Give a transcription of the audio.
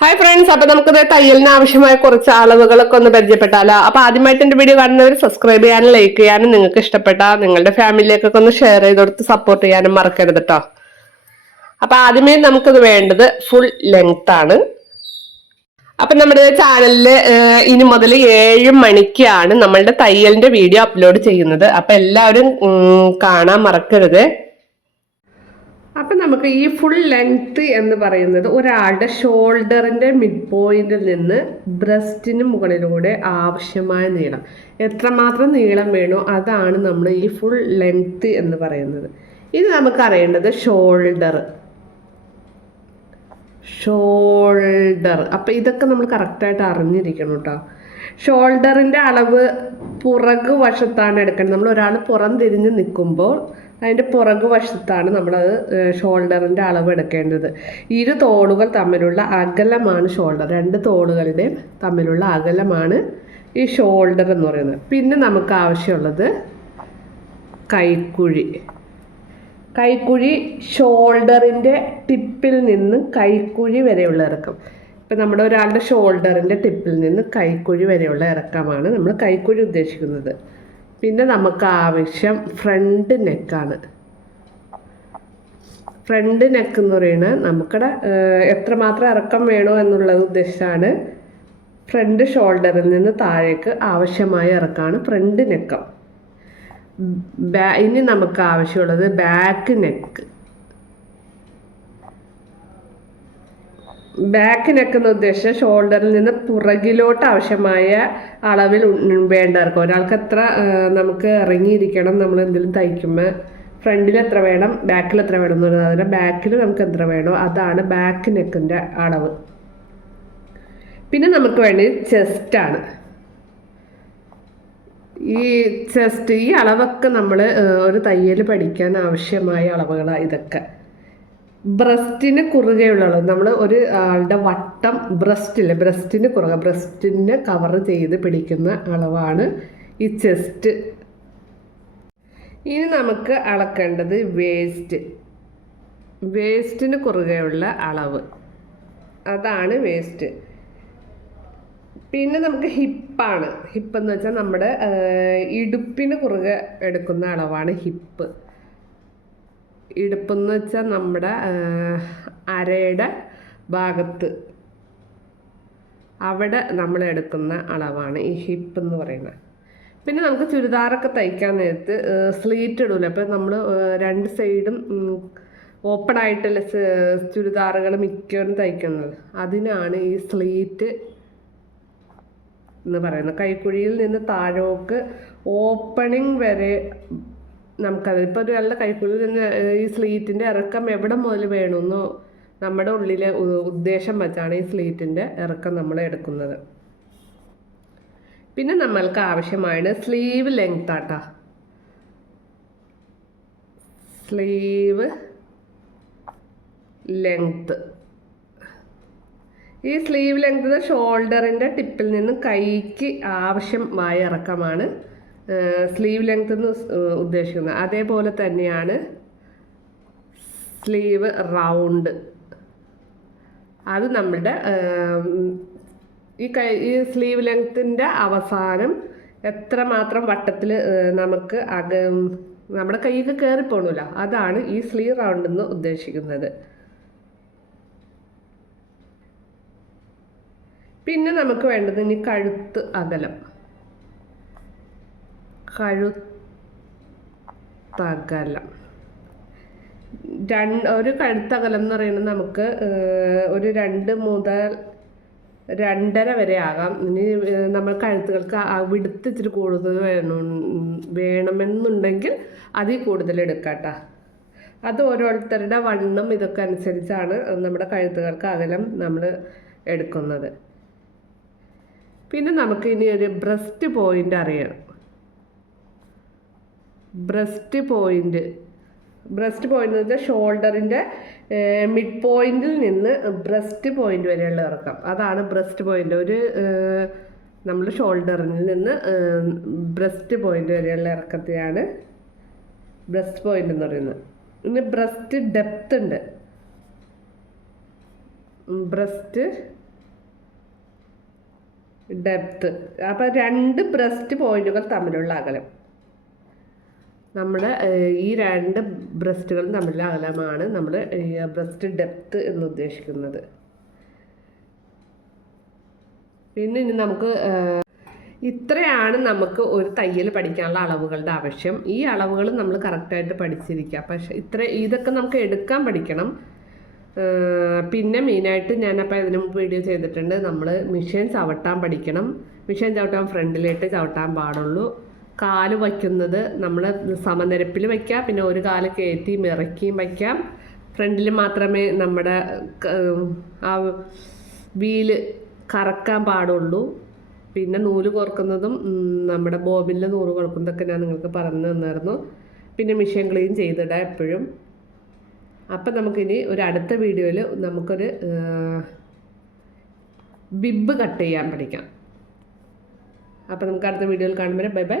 Hi friends അപ്പൊ നമുക്ക് തയ്യലിന് ആവശ്യമായ കുറച്ച് അളവുകളൊക്കെ ഒന്ന് പരിചയപ്പെട്ടാലോ? അപ്പൊ ആദ്യമായിട്ട് എന്റെ വീഡിയോ കാണുന്നവർ സബ്സ്ക്രൈബ് ചെയ്യാനും ലൈക്ക് ചെയ്യാനും നിങ്ങൾക്ക് ഇഷ്ടപ്പെട്ട നിങ്ങളുടെ ഫാമിലിയിലേക്കൊക്കെ ഒന്ന് ഷെയർ ചെയ്ത് കൊടുത്ത് സപ്പോർട്ട് ചെയ്യാനും മറക്കരുത് കേട്ടോ അപ്പൊ ആദ്യമേ നമുക്കിത് വേണ്ടത് ഫുൾ ലെങ്ത് ആണ്. അപ്പൊ നമ്മുടെ ചാനലിൽ ഇനി മുതൽ ഏഴ് മണിക്കാണ് നമ്മളുടെ തയ്യലിന്റെ വീഡിയോ അപ്ലോഡ് ചെയ്യുന്നത്. അപ്പൊ എല്ലാവരും കാണാൻ മറക്കരുത്. അപ്പൊ നമുക്ക് ഈ ഫുൾ ലെങ്ത് എന്ന് പറയുന്നത് ഒരാളുടെ ഷോൾഡറിന്റെ മിഡ് പോയിന്റിൽ നിന്ന് ബ്രസ്റ്റിന് മുകളിലൂടെ ആവശ്യമായ നീളം. എത്രമാത്രം നീളം വേണോ അതാണ് നമ്മൾ ഈ ഫുൾ ലെങ്ത് എന്ന് പറയുന്നത്. ഇത് നമുക്ക് അറിയേണ്ടത് ഷോൾഡർ ഷോൾഡർ അപ്പം ഇതൊക്കെ നമ്മൾ കറക്റ്റായിട്ട് അറിഞ്ഞിരിക്കണം കേട്ടോ ഷോൾഡറിന്റെ അളവ് പുറകു വശത്താണ് എടുക്കേണ്ടത്. നമ്മൾ ഒരാൾ പുറം തിരിഞ്ഞ് നിൽക്കുമ്പോൾ അതിന്റെ പുറകു വശത്താണ് നമ്മളത് ഷോൾഡറിന്റെ അളവ് എടുക്കേണ്ടത്. ഇരു തോളുകൾ തമ്മിലുള്ള അകലമാണ് ഷോൾഡർ രണ്ട് തോളുകളുടെയും തമ്മിലുള്ള അകലമാണ് ഈ ഷോൾഡർ എന്ന് പറയുന്നത്. പിന്നെ നമുക്ക് ആവശ്യമുള്ളത് കൈക്കുഴി. കൈക്കുഴി ഷോൾഡറിന്റെ ടിപ്പിൽ നിന്ന് കൈക്കുഴി വരെയുള്ള ഇറക്കം. ഇപ്പം നമ്മുടെ ഒരാളുടെ ഷോൾഡറിന്റെ ടിപ്പിൽ നിന്ന് കൈക്കുഴി വരെയുള്ള ഇറക്കമാണ് നമ്മൾ കൈക്കുഴി ഉദ്ദേശിക്കുന്നത്. പിന്നെ നമുക്ക് ആവശ്യം ഫ്രണ്ട് നെക്കാണ്. ഫ്രണ്ട് നെക്ക് എന്ന് പറയുന്നത് നമുക്കിടെ എത്രമാത്രം ഇറക്കം വേണോ എന്നുള്ളത് ഉദ്ദേശിച്ചാണ് ഫ്രണ്ട് ഷോൾഡറിൽ നിന്ന് താഴേക്ക് ആവശ്യമായ ഇറക്കമാണ് ഫ്രണ്ട് നെക്കം. ഇനി നമുക്ക് ആവശ്യമുള്ളത് ബാക്ക് നെക്ക്. ബാക്ക് നെക്ക് ഉദ്ദേശം ഷോൾഡറിൽ നിന്ന് പുറകിലോട്ട് ആവശ്യമായ അളവിൽ വേണ്ടവർക്ക്. ഒരാൾക്ക് എത്ര നമുക്ക് ഇറങ്ങിയിരിക്കണം നമ്മൾ എന്തെങ്കിലും തയ്ക്കുമ്പോൾ ഫ്രണ്ടിൽ എത്ര വേണം ബാക്കിൽ എത്ര വേണം എന്ന് പറയുന്നത് അതിന്റെ ബാക്കിൽ നമുക്ക് എത്ര വേണോ അതാണ് ബാക്ക് നെക്കിന്റെ അളവ്. പിന്നെ നമുക്ക് വേണ്ടത് ചെസ്റ്റാണ് ഈ ചെസ്റ്റ് ഈ അളവൊക്കെ നമ്മൾ ഒരു തയ്യൽ പഠിക്കാൻ ആവശ്യമായ അളവുകളാണ് ഇതൊക്കെ. ബ്രസ്റ്റിന് കുറുകെയുള്ള അളവ് നമ്മൾ ഒരു ആളുടെ വട്ടം ബ്രസ്റ്റില്ലേ ബ്രസ്റ്റിന് കുറുകെ. ബ്രസ്റ്റിനെ കവർ ചെയ്ത് പിടിക്കുന്ന അളവാണ് ഈ ചെസ്റ്റ് ഇനി നമുക്ക് അളക്കേണ്ടത് വേസ്റ്റ് വേസ്റ്റിന് കുറുകെയുള്ള അളവ്. അതാണ് വേസ്റ്റ് പിന്നെ നമുക്ക് ഹിപ്പാണ് ഹിപ്പ് എന്ന് വെച്ചാൽ നമ്മുടെ ഇടുപ്പിന് കുറുകെ എടുക്കുന്ന അളവാണ് ഹിപ്പ് ഇടുപ്പെന്ന് വെച്ചാൽ നമ്മുടെ അരയുടെ ഭാഗത്ത്. അവിടെ നമ്മൾ എടുക്കുന്ന അളവാണ് ഈ ഹിപ്പ് എന്ന് പറയുന്നത് പിന്നെ നമുക്ക് ചുരിദാറൊക്കെ തയ്ക്കാൻ നേരത്ത് സ്ലീറ്റ് ഇടൂല. അപ്പം നമ്മൾ രണ്ട് സൈഡും ഓപ്പൺ ആയിട്ടുള്ള ചുരിദാറുകൾ മിക്കവരും തയ്ക്കുന്നത്. അതിനാണ് ഈ സ്ലീറ്റ് എന്ന് പറയുന്നത് കൈക്കുഴിയിൽ നിന്ന് താഴോക്ക് ഓപ്പണിംഗ് വരെ നമുക്കത് ഇപ്പോൾ ഒരു നല്ല കൈക്കുഴിയിൽ നിന്ന് ഈ സ്ലീറ്റിന്റെ ഇറക്കം എവിടെ മുതൽ വേണമെന്നോ നമ്മുടെ ഉള്ളിലെ ഉദ്ദേശം വെച്ചാണ് ഈ സ്ലീറ്റിന്റെ ഇറക്കം നമ്മൾ എടുക്കുന്നത്. പിന്നെ നമ്മൾക്ക് ആവശ്യമാണ് സ്ലീവ് ലെങ്ത് ആട്ടാ. Sleeve length. ഈ സ്ലീവ് ലെങ്ത് ഷോൾഡറിന്റെ ടിപ്പിൽ നിന്ന് കൈക്ക് ആവശ്യമായ ഇറക്കമാണ് സ്ലീവ് ലെങ്ത് എന്ന് ഉദ്ദേശിക്കുന്നത്. അതേപോലെ തന്നെയാണ് സ്ലീവ് റൗണ്ട്. അത് നമ്മളുടെ ഈ കൈ ഈ സ്ലീവ് ലെങ്ത്തിന്റെ അവസാനം എത്ര മാത്രം വട്ടത്തിൽ നമുക്ക് അക നമ്മുടെ കയ്യിൽ കയറിപ്പോണില്ല അതാണ് ഈ സ്ലീവ് റൗണ്ട് എന്ന് ഉദ്ദേശിക്കുന്നത്. പിന്നെ നമുക്ക് വേണ്ടത് ഇനി കഴുത്ത് അകലം. കഴുത്തകലം. രണ്ട് ഒരു കഴുത്തകലം എന്ന് പറയുന്നത് നമുക്ക് ഒരു രണ്ട് മുതൽ രണ്ടര വരെ ആകാം. ഇനി നമ്മൾ കഴുത്തുകൾക്ക് വിടുത്ത് ഇച്ചിരി കൂടുതൽ വേണം വേണമെന്നുണ്ടെങ്കിൽ അതിൽ കൂടുതൽ എടുക്കാട്ടോ. അത് ഓരോരുത്തരുടെ വണ്ണം ഇതൊക്കെ അനുസരിച്ചാണ് നമ്മുടെ കഴുത്തുകൾക്ക് അകലം നമ്മൾ എടുക്കുന്നത്. പിന്നെ നമുക്ക് ഇനി ഒരു ബ്രസ്റ്റ് പോയിന്റ് അറിയണം ബ്രസ്റ്റ് പോയിന്റ് ബ്രസ്റ്റ് എന്ന് വെച്ചാൽ ഷോൾഡറിന്റെ മിഡ് പോയിന്റിൽ നിന്ന് ബ്രസ്റ്റ് പോയിന്റ് വരെയുള്ള ഇറക്കം. അതാണ് ബ്രസ്റ്റ് പോയിന്റ് ഒരു നമ്മൾ ഷോൾഡറിൽ നിന്ന് ബ്രസ്റ്റ് പോയിന്റ് വരെയുള്ള ഇറക്കത്തെയാണ് ബ്രസ്റ്റ് പോയിന്റ് എന്ന് പറയുന്നത്. പിന്നെ ബ്രസ്റ്റ് ഡെപ്ത് ഉണ്ട്. ബ്രസ്റ്റ് ഡെപ്ത് അപ്പോൾ രണ്ട് ബ്രസ്റ്റ് പോയിന്റുകൾ തമ്മിലുള്ള അകലം. നമ്മുടെ ഈ രണ്ട് ബ്രസ്റ്റുകളും തമ്മിലുള്ള അകലമാണ് നമ്മൾ ബ്രസ്റ്റ് ഡെപ്ത് എന്ന് ഉദ്ദേശിക്കുന്നത് പിന്നെ ഇനി നമുക്ക് ഇത്രയാണ് നമുക്ക് ഒരു തയ്യൽ പഠിക്കാനുള്ള അളവുകളുടെ ആവശ്യം. ഈ അളവുകൾ നമ്മൾ കറക്റ്റായിട്ട് പഠിച്ചിരിക്കുക. പക്ഷെ ഇത്ര ഇതൊക്കെ നമുക്ക് എടുക്കാൻ പഠിക്കണം. പിന്നെ മെയിനായിട്ട് ഞാനപ്പോൾ ഇതിനു മുമ്പ് വീഡിയോ ചെയ്തിട്ടുണ്ട്. നമ്മൾ മിഷൻ ചവിട്ടാൻ പഠിക്കണം. മിഷൻ ചവിട്ടാൻ ഫ്രണ്ടിലിട്ട് ചവിട്ടാൻ പാടുള്ളൂ. കാൽ വയ്ക്കുന്നത് നമ്മൾ സമനിരപ്പിൽ വയ്ക്കാം. പിന്നെ ഒരു കാൽ കയറ്റിയും ഇറക്കിയും വയ്ക്കാം. ഫ്രണ്ടിൽ മാത്രമേ നമ്മുടെ ആ വീൽ കറക്കാൻ പാടുള്ളൂ. പിന്നെ നൂൽ കോർക്കുന്നതും നമ്മുടെ ബോബിന്റെ നൂൽ കോർക്കുന്നതൊക്കെ ഞാൻ നിങ്ങൾക്ക് പറഞ്ഞു തന്നായിരുന്നു. പിന്നെ മെഷീൻ ക്ലീൻ ചെയ്തിടാം എപ്പോഴും. അപ്പം നമുക്കിനി ഒരു അടുത്ത വീഡിയോയിൽ നമുക്കൊരു ബിബ് കട്ട് ചെയ്യാൻ പഠിക്കാം. അപ്പം നമുക്ക് അടുത്ത വീഡിയോയിൽ കാണുമ്പോൾ bye bye.